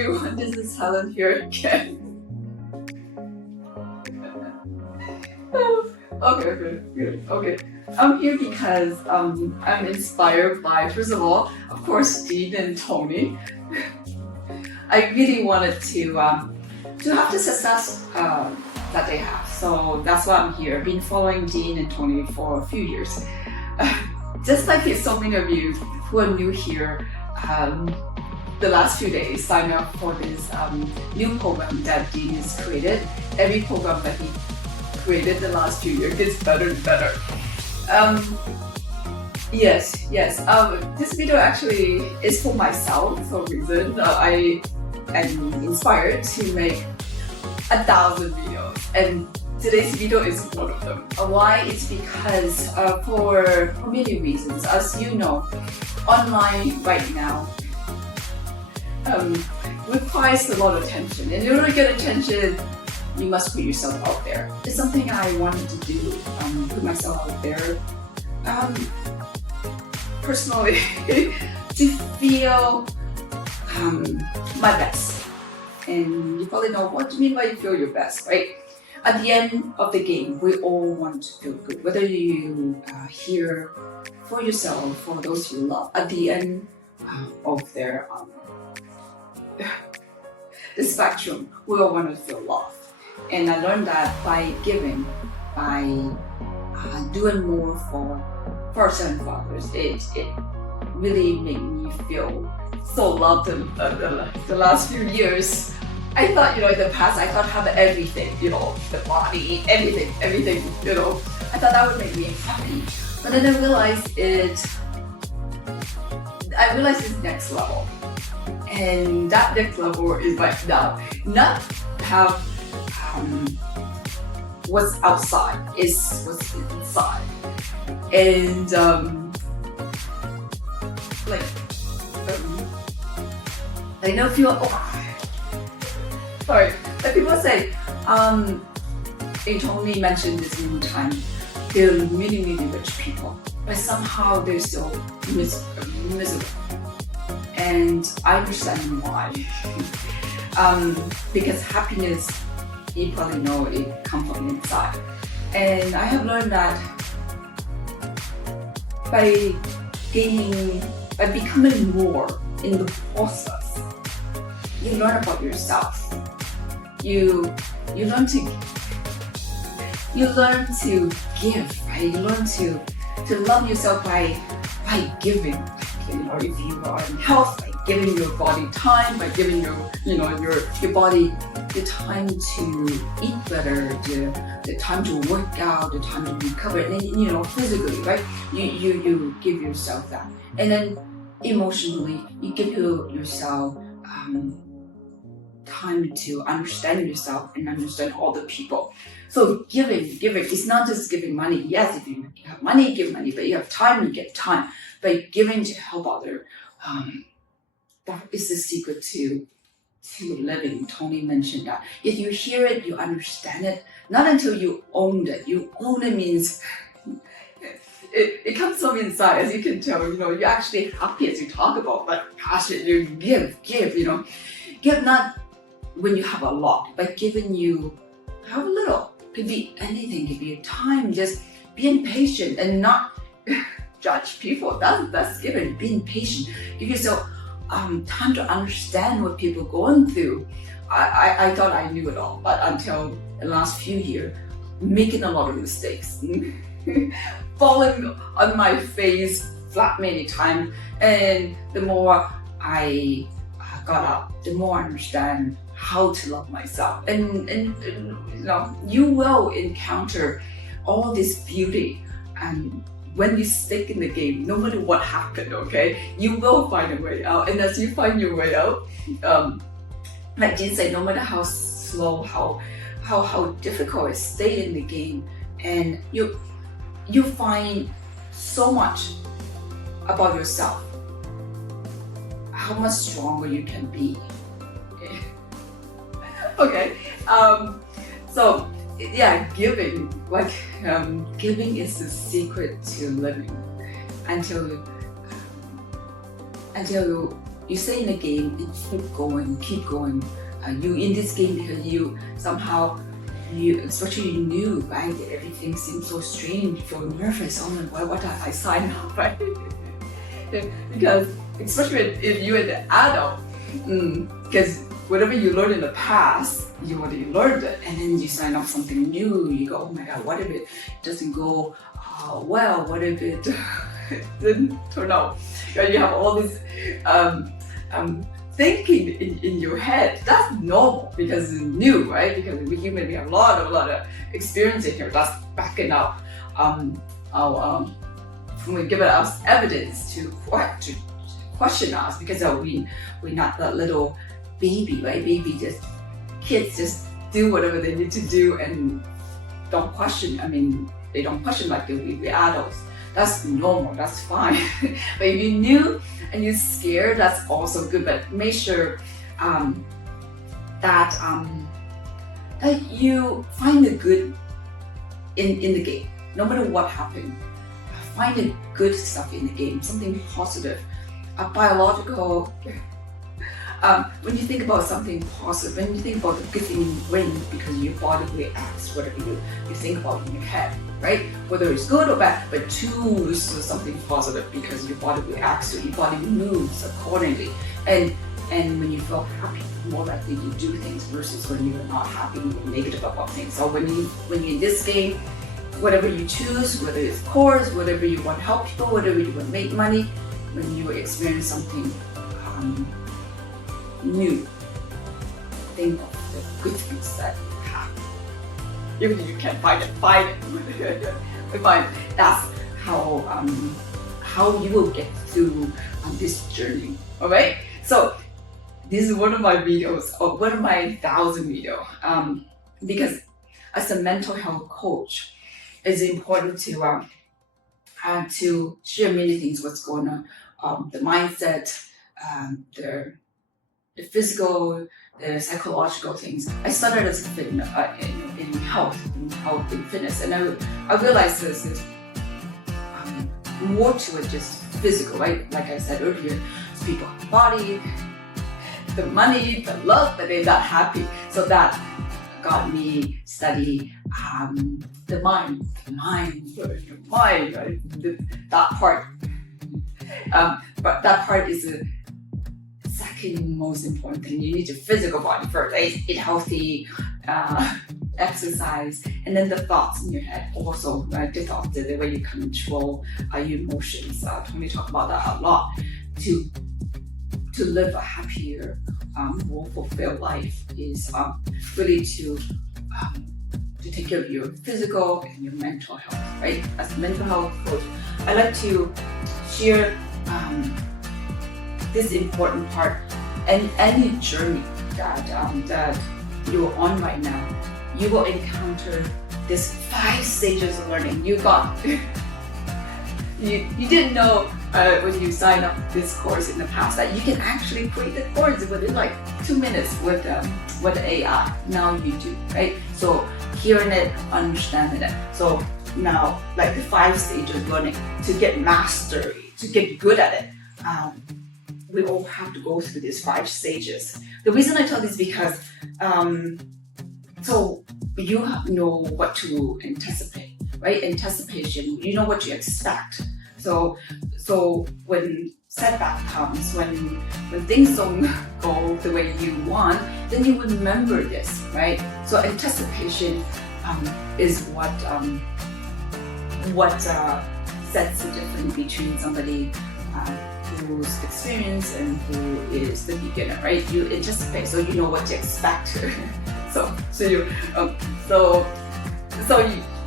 everyone, this is Helen here again. Okay, good. Okay. I'm here because I'm inspired by, first of all, of course, Dean and Tony. I really wanted to have the success that they have. So that's why I'm here. I've been following Dean and Tony for a few years. Just like so many of you who are new here, the last few days signed up for this new program that Dean has created. Every program that he created the last few years gets better and better. Yes. This video actually is for myself for a reason. I am inspired to make 1,000 videos, and today's video is one of them. Why? It's because for many reasons. As you know, online right now requires a lot of attention. And in order to get attention, you must put yourself out there. It's something I wanted to do, put myself out there. Personally, to feel my best. And you probably know what do you mean by you feel your best, right? At the end of the game, we all want to feel good. Whether you here for yourself, for those you love, at the end of their the spectrum, we all want to feel love. And I learned that by giving, by doing more for our and fathers, it really made me feel so loved the last few years. I thought, in the past, I thought have everything, the body, everything, I thought that would make me happy. But then I realized it's next level. And that next level is like now, not have what's outside, is what's inside. And I know sorry, like people say, Tony mentioned this many times, they're really rich people, but somehow they're so miserable. And I understand why. Because happiness, you probably know, it comes from inside. And I have learned that by becoming more in the process, you learn about yourself. You learn to give, right? You learn to love yourself by giving. If you are in health, by giving your body time, by giving your body the time to eat better, the time to work out, the time to recover, and then, physically, right? You give yourself that. And then emotionally, you give yourself time to understand yourself and understand other people. So giving is not just giving money. Yes, if you have money, give money, but you have time, you get time. But giving to help others, that is the secret to living. Tony mentioned that. If you hear it, you understand it. Not until you own it. You own it means it comes from inside, as you can tell. You're actually happy as you talk about, but gosh, you give. Give not when you have a lot, but giving you have a little. Could be anything. Could be time. Just being patient and not judge people. That's giving. Being patient. Give yourself time to understand what people are going through. I thought I knew it all, but until the last few years, making a lot of mistakes, falling on my face flat many times, and the more I got up, the more I understand how to love myself. And you will encounter all this beauty, and when you stick in the game, no matter what happened, okay, you will find a way out. And as you find your way out, like Jean said, no matter how slow, how difficult it, stay in the game, and you find so much about yourself, how much stronger you can be. Okay, so yeah, giving is the secret to living until you stay in a game and keep going. You in this game because you somehow, especially you knew, right? Everything seems so strange. You feel nervous. Oh my God, what have I signed up, right? Because especially if you're an adult, because whatever you learned in the past, you already learned it, and then you sign up something new. You go, oh my God, what if it doesn't go well? What if it didn't turn out? You have all this thinking in your head. That's normal because it's new, right? Because we human, we have a lot of experience in here. That's backing up we give us evidence to question us, because we're not that little baby, right? Kids just do whatever they need to do and don't question. I mean, they don't question like we're adults. That's normal, that's fine. But if you're new and you're scared, that's also good. But make sure that you find the good in the game, no matter what happened. Find the good stuff in the game, something positive, a biological. When you think about something positive, when you think about the good thing in your brain, because your body reacts whatever you think about in your head, right? Whether it's good or bad, but choose something positive because your body reacts to it, your body moves accordingly. And when you feel happy, more likely you do things versus when you're not happy and you're negative about things. So when you're in this game, whatever you choose, whether it's course, whatever you want to help people, whatever you want to make money, when you experience something new, think of the good things that happen. Even if you can't find it. We find that's how you will get through this journey. Alright? So this is one of my videos, or one of my 1,000 videos. Because as a mental health coach, it's important to share many things, what's going on, the mindset, the physical, the psychological things. I started as in health and fitness, and I realized there's more to it just physical, right? Like I said earlier, people have the body, the money, the love, but they're not happy. So that got me study the mind, right? That part. But that part is the second most important thing. You need your physical body first. Eat healthy, exercise, and then the thoughts in your head also, right? The thoughts, the way you control your emotions. Tony talk about that a lot. To live a happier, more fulfilled life is really to take care of your physical and your mental health, right? As a mental health coach, I like to share this important part, and any journey that you're on right now, you will encounter this 5 stages of learning. You didn't know when you sign up this course in the past that you can actually create the course within like 2 minutes with AI. Now you do, right? So hearing it, understanding it. So now, like the 5 stages of learning, to get mastery, to get good at it, we all have to go through these 5 stages. The reason I tell this is because so you know what to anticipate, right? Anticipation, you know what you expect. So when setback comes, when things don't go the way you want, then you remember this, right? So anticipation is what sets the difference between somebody who's experienced and who is the beginner, right? You anticipate, so you know what to expect. so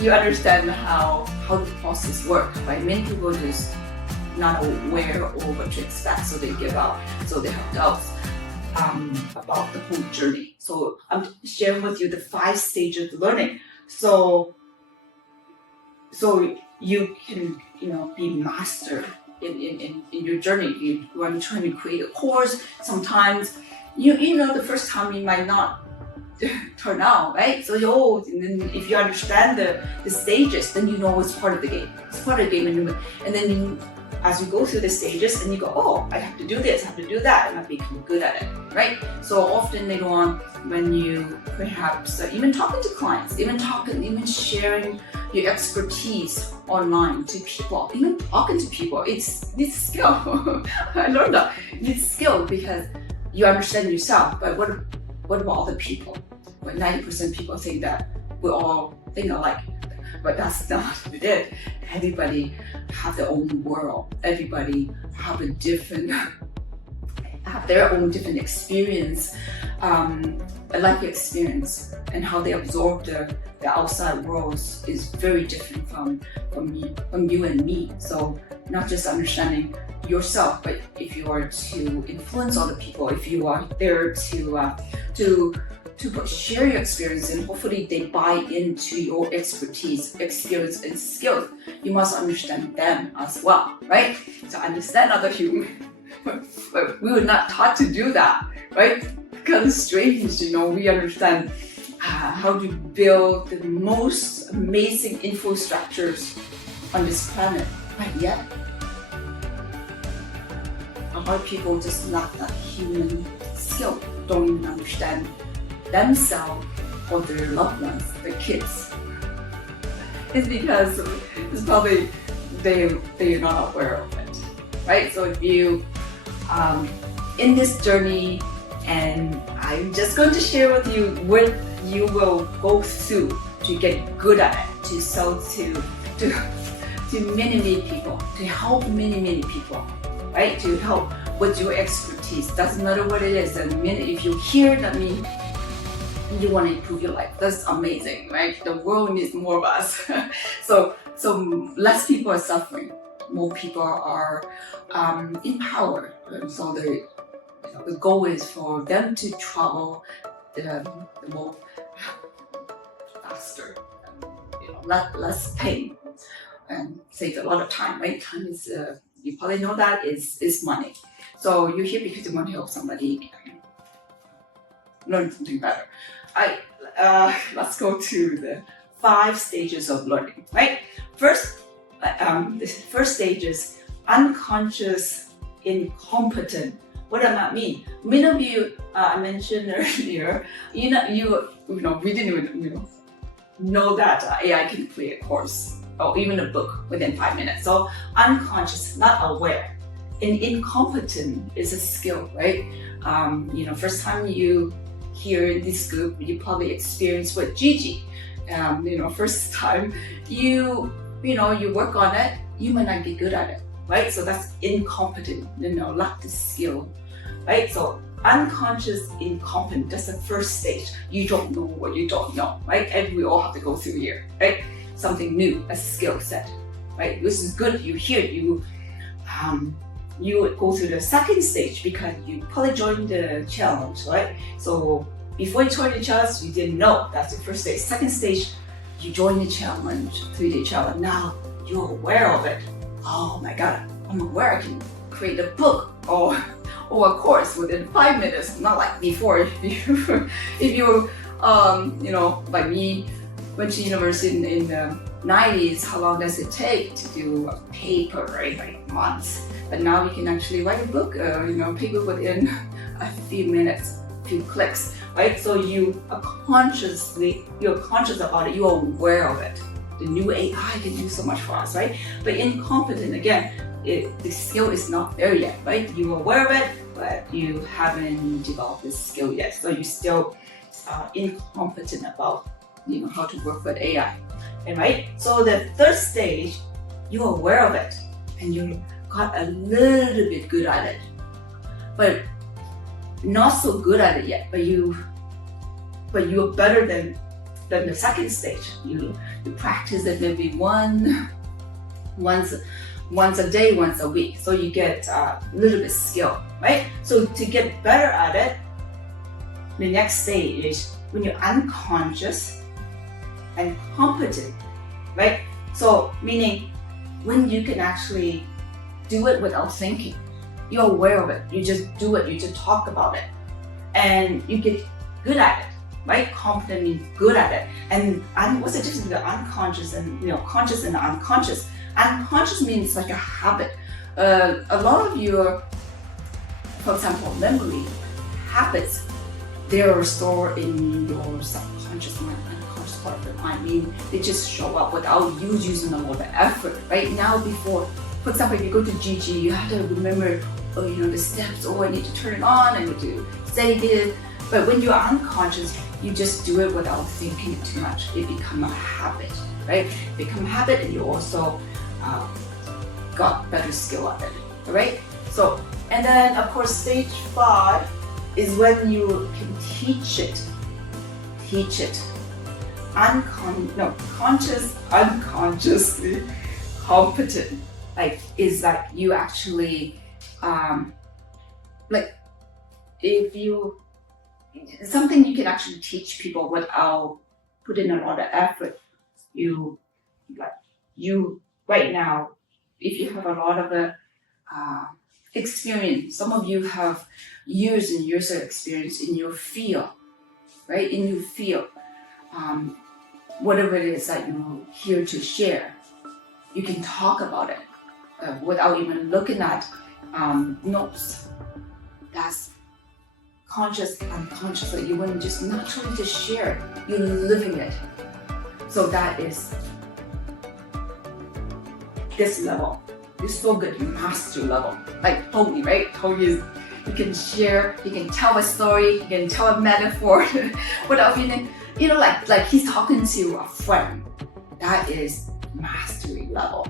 you understand how the process works, right? Many people just not aware of what to expect, so they give up, so they have doubts about the whole journey. So I'm sharing with you the 5 stages of learning, so you can be master in your journey. When you're trying to create a course, sometimes the first time you might not turn out, right? So and then if you understand the stages, then you know it's part of the game. It's part of the game, and then as you go through the stages and you go, oh, I have to do this, I have to do that, and I become good at it, right? So often later on, when you perhaps even talking to clients, even sharing your expertise online to people, even talking to people, it's skill. I learned that it's skill because you understand yourself, but what about other people? But 90% of people think that we all think alike. But that's not what it is. Everybody have their own world. Everybody have their own different experience, life experience, and how they absorb the outside world is very different from you and me. So not just understanding yourself, but if you are to influence other people, if you are there to share your experience, and hopefully they buy into your expertise, experience, and skills, you must understand them as well, right? So understand other humans. But we were not taught to do that, right? Kind of strange, we understand how to build the most amazing infrastructures on this planet, but yet a lot of people just lack that human skill, don't even understand themselves or their loved ones, their kids. It's because it's probably they're not aware of it, right? So if you in this journey, and I'm just going to share with you what you will go through to get good at it, to sell to many people, to help many people, right? To help with your expertise. Doesn't matter what it is. And if you hear that means you want to improve your life, that's amazing, right? The world needs more of us. So less people are suffering, more people are empowered. So the goal is for them to travel the more faster, less pain, and save a lot of time, right? Time is, you probably know that is money. So you're here because you want to help somebody learn something better. Let's go to the 5 stages of learning, right? First, the first stage is unconscious incompetent. What does that mean? Many of you, I mentioned earlier, we didn't even know that AI can create a course or even a book within 5 minutes. So unconscious, not aware. And incompetent is a skill, right? First time you hear this group, you probably experienced with Gigi. First time you work on it, you might not be good at it, right? So that's incompetent, lack the skill, right? So unconscious incompetent, that's the first stage. You don't know what you don't know, right? And we all have to go through here, right? Something new, a skill set, right? This is good. You hear you would go through the second stage because you probably joined the challenge, right? So before you joined the challenge, you didn't know. That's the first stage. Second stage, you join the challenge, 3-day challenge. Now you're aware of it. Oh my God, I'm aware I can create a book or a course within 5 minutes. Not like before. If you like me, went to university in the 90s, how long does it take to do a paper, right? Like months. But now you can actually write a book, paper within a few minutes, a few clicks, right? So you're conscious about it, you are aware of it. The new AI can do so much for us, right? But incompetent, again, the skill is not there yet, right? You're aware of it, but you haven't developed this skill yet. So you're still incompetent about how to work with AI. And right? So the third stage, you're aware of it and you got a little bit good at it, but not so good at it yet. But you're better than the second stage. You practice it maybe once a day, once a week. So you get a little bit skill, right? So to get better at it, the next stage is when you're unconscious and competent, right? So meaning when you can actually do it without thinking. You're aware of it. You just do it. You just talk about it, and you get good at it, right? Competent means good at it. And what's the difference between the unconscious and conscious and the unconscious? Unconscious means like a habit. a lot of your, for example, memory, habits, they are stored in your subconscious mind, unconscious part of the mind. I mean, they just show up without you using a lot of effort. Right now, before, for example, if you go to Gigi, you have to remember, the steps. Oh, I need to turn it on. I need to say this. But when you're unconscious, you just do it without thinking too much. It becomes a habit, right? It becomes a habit, and you also got better skill at it, all right? So, and then of course, stage 5 is when you can teach it. Unconsciously competent. Like, is that you actually, like, if you, something you can actually teach people without putting a lot of effort. You right now, if you have a lot of experience, some of you have years and years of experience in your field, right? In your field, whatever it is that you're here to share, you can talk about it without even looking at notes. That's conscious, unconsciously. You wouldn't just naturally just share it. You're living it. So that is this level. You're so good, you master level. Like Tony, right? Tony is, you can share, you can tell a story, you can tell a metaphor without feeling, like he's talking to a friend. That is mastery level.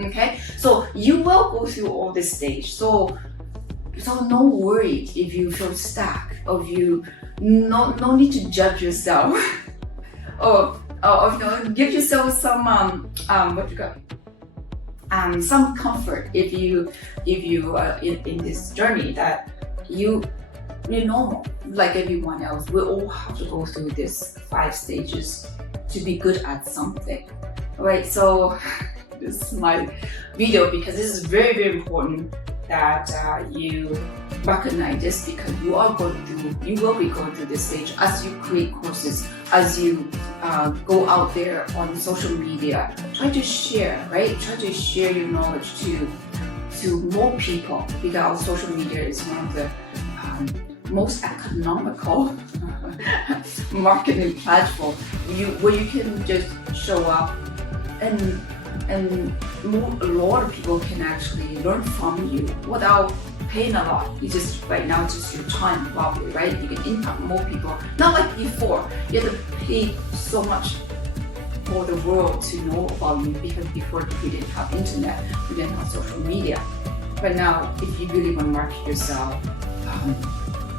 Okay? So you will go through all this stage. So no worry if you feel stuck, or if you no need to judge yourself, or give yourself some some comfort if you in this journey that you're normal like everyone else. We all have to go through this 5 stages to be good at something. All right, so this is my video because this is very, very important that you recognize this, because you will be going through this stage as you create courses, as you go out there on social media. Try to share, right? Try to share your knowledge to more people, because social media is one of the most economical marketing platform where you can just show up and a lot of people can actually learn from you without paying a lot. You just, right now, it's just your time probably, right? You can impact more people. Not like before, you had to pay so much for the world to know about you, because before we didn't have internet, we didn't have social media. But now, if you really want to market yourself,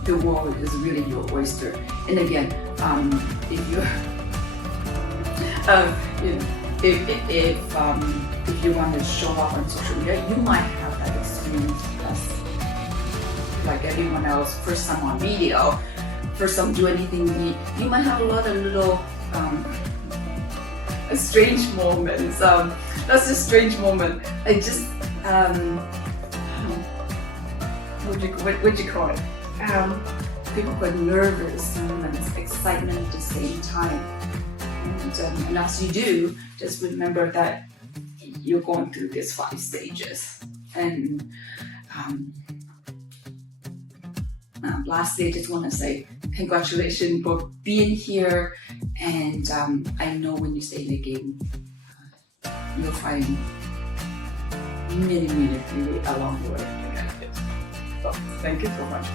the world is really your oyster. And again, if you're if you want to show up on social media, you might have that experience as like everyone else. First time on video, first time do anything, you might have a lot of little strange moments. That's a strange moment. I just what do you call it? People got nervous moments, excitement at the same time. And as you do, just remember that you're going through these 5 stages. And lastly, I just want to say congratulations for being here. And I know when you stay in the game, you'll find many, many people along the way. So thank you so much.